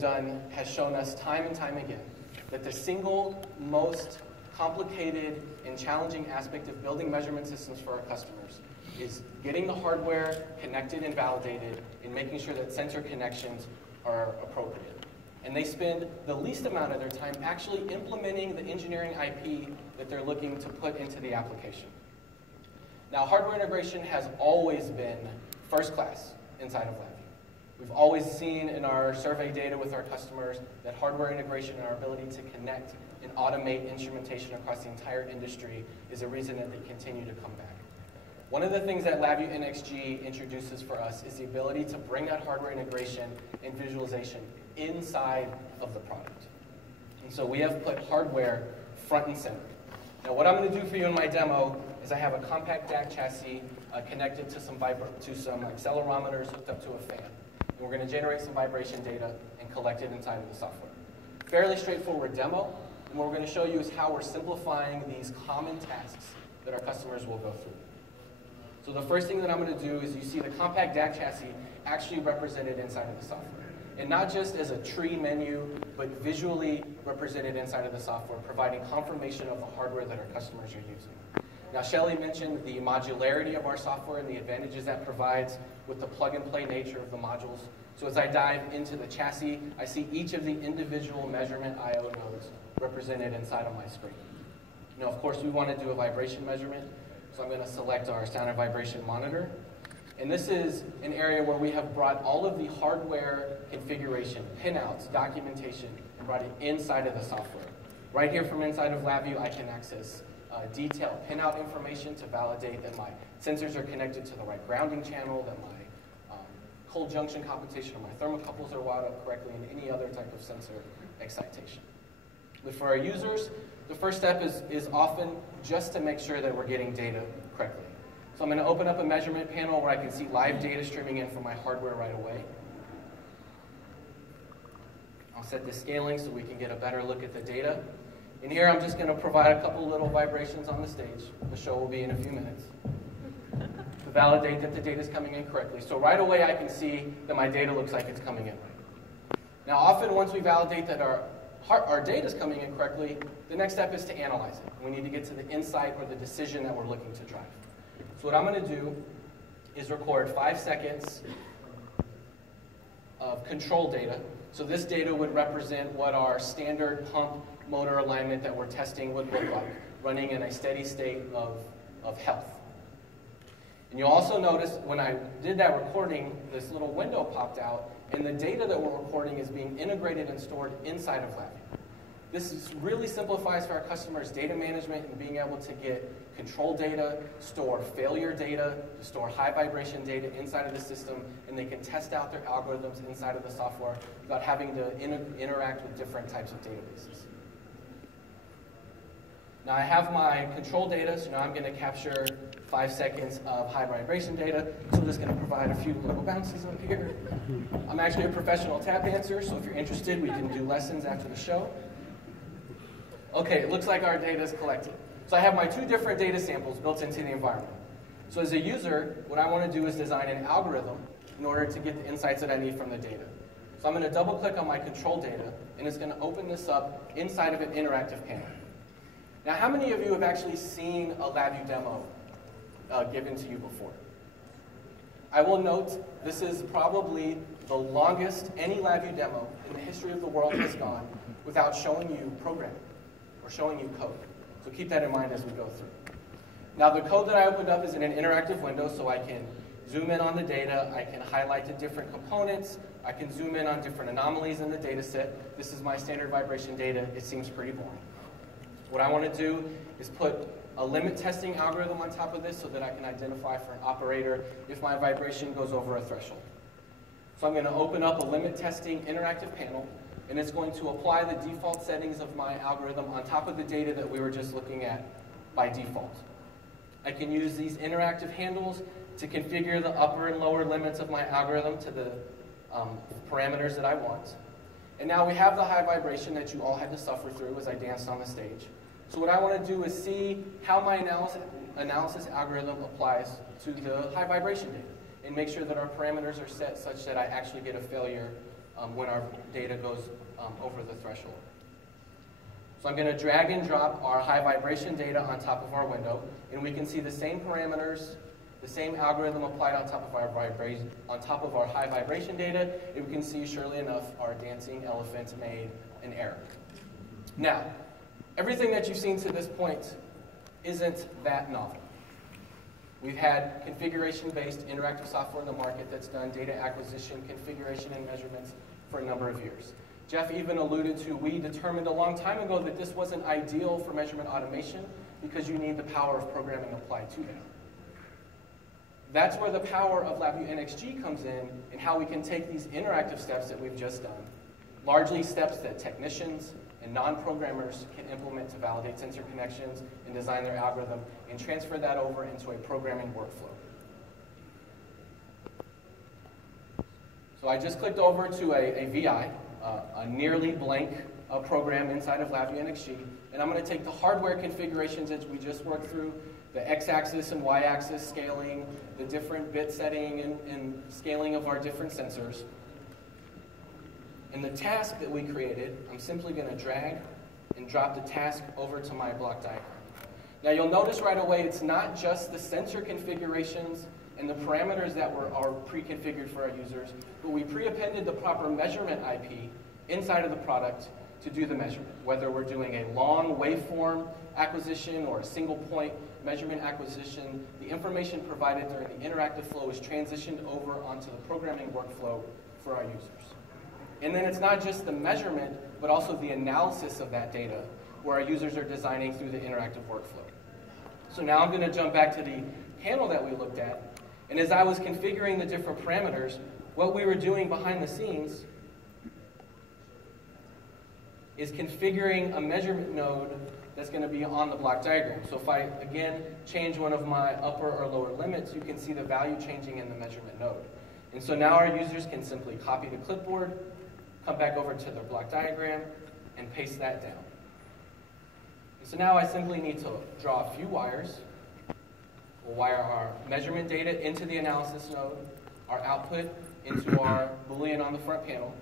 done has shown us time and time again that the single most complicated and challenging aspect of building measurement systems for our customers is getting the hardware connected and validated and making sure that sensor connections are appropriate. And they spend the least amount of their time actually implementing the engineering IP that they're looking to put into the application. Now, hardware integration has always been first class inside of LabVIEW. We've always seen in our survey data with our customers that hardware integration and our ability to connect and automate instrumentation across the entire industry is a reason that they continue to come back. One of the things that LabVIEW NXG introduces for us is the ability to bring that hardware integration and visualization inside of the product. And so we have put hardware front and center. Now what I'm going to do for you in my demo is I have a CompactDAQ chassis connected to some accelerometers hooked up to a fan. And we're going to generate some vibration data and collect it inside of the software. Fairly straightforward demo, and what we're going to show you is how we're simplifying these common tasks that our customers will go through. So the first thing that I'm going to do is you see the CompactDAQ chassis actually represented inside of the software. And not just as a tree menu, but visually represented inside of the software, providing confirmation of the hardware that our customers are using. Now, Shelley mentioned the modularity of our software and the advantages that provides with the plug-and-play nature of the modules. So as I dive into the chassis, I see each of the individual measurement I/O nodes represented inside of my screen. Now, of course, we want to do a vibration measurement, so I'm going to select our sound and vibration monitor. And this is an area where we have brought all of the hardware configuration, pinouts, documentation, and brought it inside of the software. Right here from inside of LabVIEW, I can access detailed pinout information to validate that my sensors are connected to the right grounding channel, that my cold junction computation or my thermocouples are wired up correctly, and any other type of sensor excitation. But for our users, the first step is often just to make sure that we're getting data correctly. So I'm going to open up a measurement panel where I can see live data streaming in from my hardware right away. I'll set the scaling so we can get a better look at the data. And here I'm just going to provide a couple little vibrations on the stage. The show will be in a few minutes to validate that the data is coming in correctly. So right away I can see that my data looks like it's coming in right. Now often once we validate that our data is coming in correctly, the next step is to analyze it. We need to get to the insight or the decision that we're looking to drive. So what I'm going to do is record 5 seconds of control data. So this data would represent what our standard pump motor alignment that we're testing would look like, running in a steady state of health. And you'll also notice when I did that recording, this little window popped out, and the data that we're recording is being integrated and stored inside of LabVIEW. This really simplifies for our customers data management and being able to get control data, store failure data, store high vibration data inside of the system, and they can test out their algorithms inside of the software without having to interact with different types of databases. Now I have my control data, so now I'm going to capture 5 seconds of high vibration data. So I'm just going to provide a few little bounces up here. I'm actually a professional tap dancer, so if you're interested, we can do lessons after the show. Okay, it looks like our data is collected. So I have my 2 different data samples built into the environment. So as a user, what I want to do is design an algorithm in order to get the insights that I need from the data. So I'm going to double click on my control data, and it's going to open this up inside of an interactive panel. Now, how many of you have actually seen a LabVIEW demo given to you before? I will note this is probably the longest any LabVIEW demo in the history of the world has gone without showing you programming or showing you code. So keep that in mind as we go through. Now, the code that I opened up is in an interactive window, so I can zoom in on the data, I can highlight the different components, I can zoom in on different anomalies in the data set. This is my standard vibration data. It seems pretty boring. What I want to do is put a limit testing algorithm on top of this so that I can identify for an operator if my vibration goes over a threshold. So I'm going to open up a limit testing interactive panel, and it's going to apply the default settings of my algorithm on top of the data that we were just looking at by default. I can use these interactive handles to configure the upper and lower limits of my algorithm to the parameters that I want. And now we have the high vibration that you all had to suffer through as I danced on the stage. So what I want to do is see how my analysis algorithm applies to the high vibration data and make sure that our parameters are set such that I actually get a failure when our data goes over the threshold. So I'm going to drag and drop our high vibration data on top of our window, and we can see the same parameters, the same algorithm applied on top of our high vibration data, and we can see, surely enough, our dancing elephant made an error. Now, everything that you've seen to this point isn't that novel. We've had configuration-based interactive software in the market that's done data acquisition, configuration, and measurements for a number of years. Jeff even alluded to, we determined a long time ago that this wasn't ideal for measurement automation because you need the power of programming applied to that. That's where the power of LabVIEW NXG comes in and how we can take these interactive steps that we've just done, largely steps that technicians and non-programmers can implement to validate sensor connections and design their algorithm, and transfer that over into a programming workflow. So I just clicked over to a VI, a nearly blank program inside of LabVIEW NXG, and I'm going to take the hardware configurations that we just worked through, the x-axis and y-axis scaling, the different bit setting and scaling of our different sensors. And the task that we created, I'm simply going to drag and drop the task over to my block diagram. Now you'll notice right away it's not just the sensor configurations and the parameters that are pre-configured for our users, but we pre-appended the proper measurement IP inside of the product to do the measurement. Whether we're doing a long waveform acquisition or a single point measurement acquisition, the information provided during the interactive flow is transitioned over onto the programming workflow for our users. And then it's not just the measurement, but also the analysis of that data, where our users are designing through the interactive workflow. So now I'm going to jump back to the panel that we looked at. And as I was configuring the different parameters, what we were doing behind the scenes is configuring a measurement node that's going to be on the block diagram. So if I, again, change one of my upper or lower limits, you can see the value changing in the measurement node. And so now our users can simply copy the clipboard, come back over to their block diagram, and paste that down. And so now I simply need to draw a few wires. We'll wire our measurement data into the analysis node, our output into our Boolean on the front panel.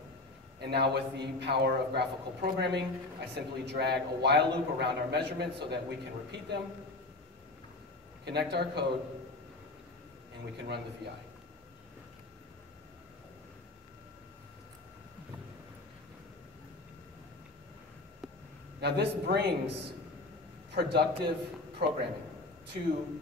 And now with the power of graphical programming, I simply drag a while loop around our measurements so that we can repeat them, connect our code, and we can run the VI. Now this brings productive programming to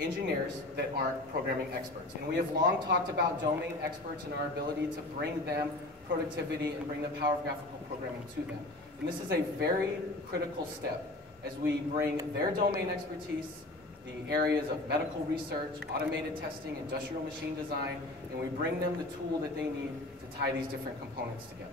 engineers that aren't programming experts. And we have long talked about domain experts and our ability to bring them productivity and bring the power of graphical programming to them. And this is a very critical step as we bring their domain expertise, the areas of medical research, automated testing, industrial machine design, and we bring them the tool that they need to tie these different components together.